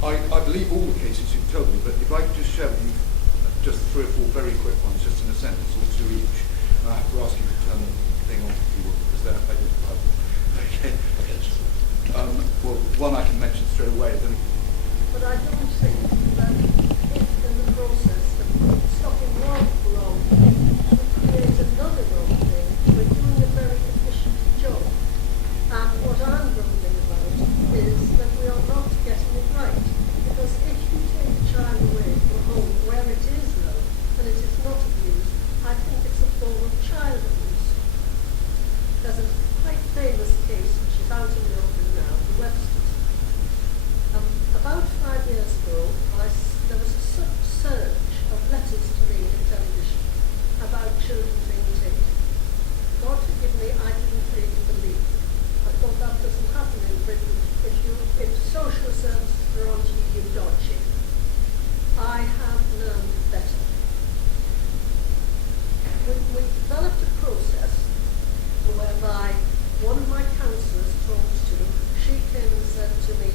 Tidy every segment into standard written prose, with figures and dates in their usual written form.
I believe all the cases you've told me, but if I could just share with you just 3 or 4 very quick ones, just in a sentence or 2 each. I have to ask you to turn the thing off if you will, because they're identifiable. Okay. Well, one I can mention straight away. But I don't think that if in the process of stopping one wrong thing to create another wrong thing, we're doing a very efficient job. And what I'm grumbling about is that we are not getting it right. Because if you take a child away from a home where it is loved and it is not abused, I think it's a form of child abuse. There's a quite famous case which is out in the open now, the Websters. About 5 years ago, there was a surge of letters to me in television about children being taken. God forgive me, I didn't really believe it. I thought that doesn't happen in Britain. If social services are on TV, you dodge it. I have learned better. We developed a process whereby one of my counsellors talked to them. She came and said to me,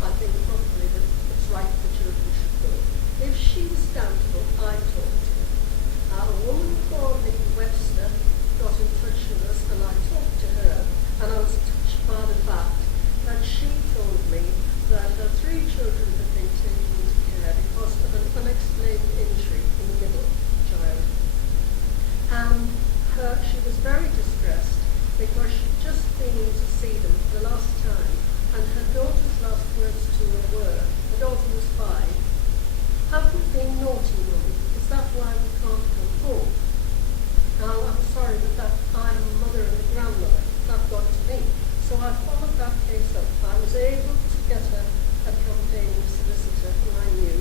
I think probably that it's right that children should go. If she was doubtful, I talked to her. A woman called Nicky Webster got in touch with us, and I talked to her, and I was touched by the fact that she told me that her 3 children had been taken into care because of an unexplained injury in the middle child. And she was very distressed because she'd just been in to see them for the last time, and her daughter's last words to her were, the daughter was 5, "Have we been naughty, Mummy? Is that why we can't come home?" Now, I'm sorry that I'm a mother and a grandmother. That got to me. So I followed that case up. I was able to get a campaigning solicitor who I knew,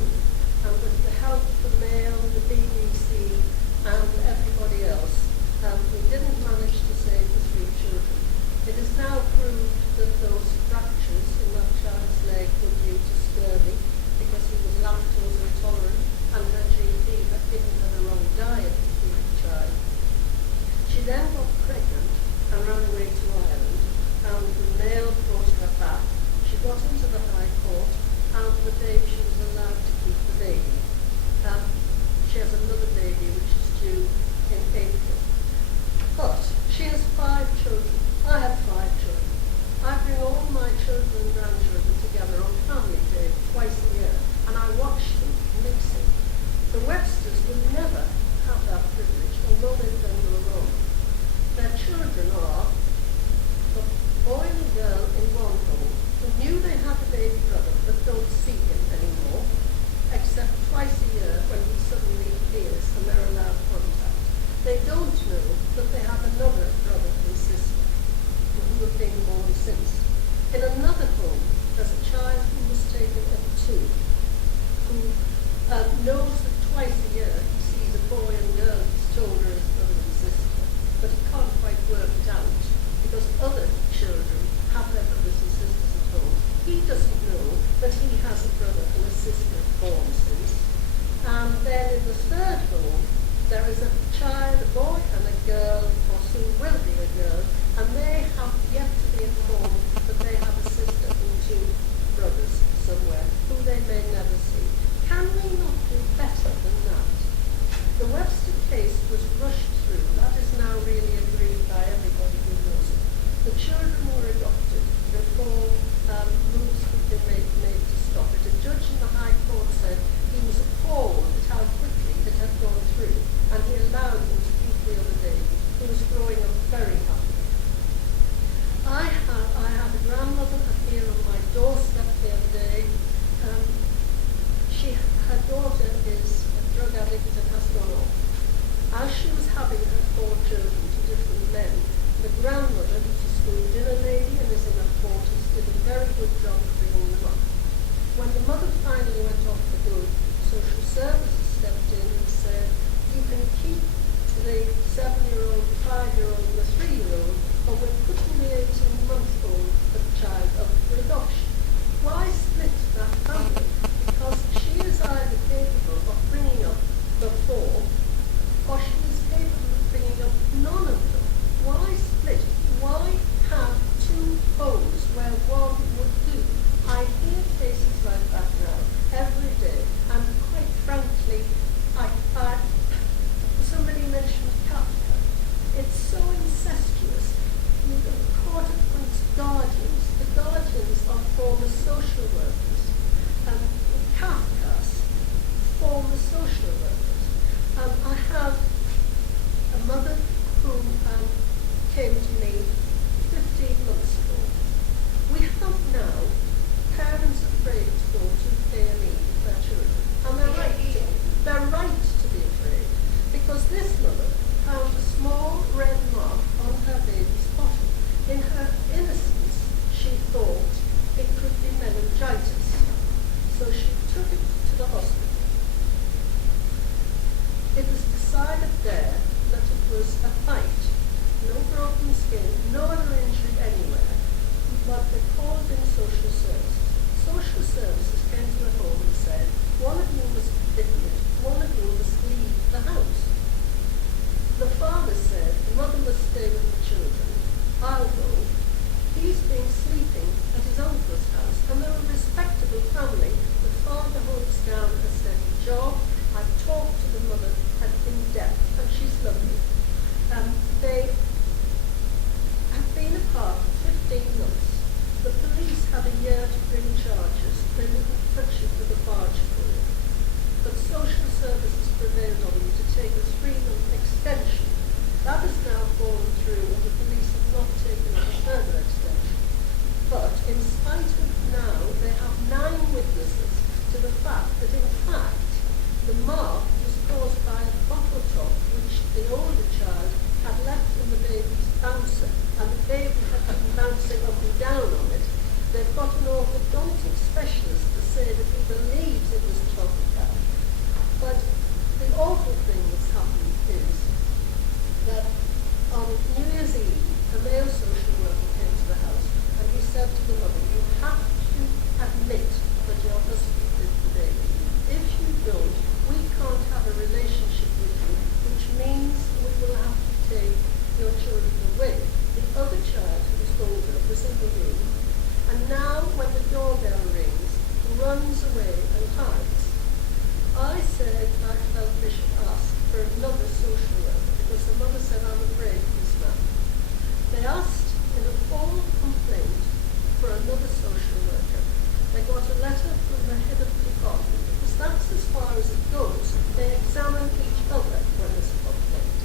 and with the help of the Mail, the BBC, and everybody else, we didn't manage to save the 3 children. It is now proved that those fractures in that child's leg were due to scurvy because he was lactose intolerant and her GP had given her the wrong diet to feed the child. She then got pregnant and ran away to Ireland, and the Mail brought her back. She got into the High Court, and she was allowed to keep the baby. She has another baby which is due in April. But she has 5 children. I have 5 children. I bring all my children and grandchildren together on Family Day twice a year, and I watch them mixing. The Websters will never have that privilege, although they've done no wrong. Their children are a boy and a girl in one home who knew they had a baby brother but don't see him anymore, except twice a year when he suddenly appears and they're allowed contact. They don't know that they have another brother and sister who have been born since. In another home, there's a child who was taken at 2, who knows that twice a year he sees a boy and girl who's told her his brother and sister, but he can't quite work it out because other children have their brothers and sisters at home. He doesn't know that he has a brother and a sister born since. And then in the 3rd home, there is a child, a boy and a girl, or soon will be a girl, and they have yet to be informed that they have a sister and 2 brothers somewhere who they may never see. Can we not do better than that? The Webster case was rushed through. That is now really agreed by everybody who knows it. The children were adopted before moves had been made to stop it. A judge in the High Court said he was appalled at how quickly it had gone through, and he allowed them to keep the other baby, who was growing up very happily. I had a grandmother appear on my doorstep the other day. Her daughter is a drug addict and has gone off. As she was having her 4 children to different men, the grandmother, who's a school dinner lady and is in her 40s, did a very good job of bringing them up. When the mother finally went off for good, social services stepped in and said, "You can keep the 7-year-old, the 5-year-old, and the 3-year-old, but we're putting the 18-month-old child up for adoption." Why split that family? Because she is either capable of bringing up the 4, or she is capable of bringing up none of them. Why split? Why have 2 homes where one would do? I hear cases social workers, Kafka's former social workers. I have a mother who came to me 15 months ago. We have now parents afraid to go to A&E with their children. And they're right to. They're right to be afraid. Because this mother found a small red mark on her baby's bottom. In her innocence, she thought it could be meningitis. So she took it to the hospital. It was decided there that it was a bite, no broken skin, no other injury anywhere, but they called in social services. Social services came to the home and said, one of you must admit, one of you must leave the house. The father said, the mother must stay with the children. I'll go. He's been sleeping at his uncle's house, and they're a respectable family. The father holds down a steady job. I've talked to the mother in depth, and she's lovely. They have been apart for 15 months. The police had a year to bring charges. They wouldn't touch it with a barge pole. But social services prevailed on them to take a 3-month extension. That has now fallen through, and the police have not taken up a further extension. But in spite of now, they have 9 witnesses to the fact that in fact the mark was caused by a bottle top which the older child had left in the baby's bouncer, and the baby had been bouncing up and down on it. They've got an orthodontic specialist to say that he believes it was tropical. But the awful thing that's happened is that on New Year's Eve, a male social worker came to the house and he said to the mother, you have to admit that your husband did the baby. If you don't, we can't have a relationship with you, which means we will have to take your children away. The other child, who was older, was in the room, and now when the doorbell rings, runs away and hides. I said I felt they should ask for another social worker because the mother said, I'm afraid of this man. They asked in a formal complaint for another social worker. They got a letter from the head of the department because that's as far as it goes. They examine each other when there's a complaint.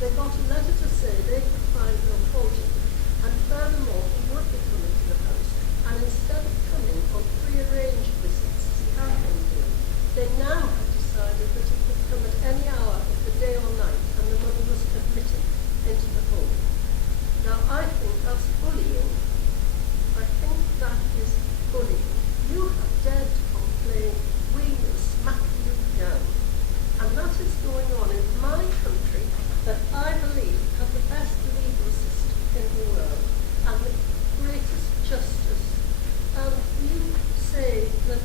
They got a letter to say they could find no fault in him, and furthermore he would be coming to the house. And instead of coming on prearranged visits as he had been doing, they now have decided that he could come at any hour of the day or night, and the mother must admit him into the home. Now I think that's bullying. I think that is bullying. You have dared to complain, we will smack you down. And that is going on in my country that I believe have the best legal system in the world and the greatest justice. And you say that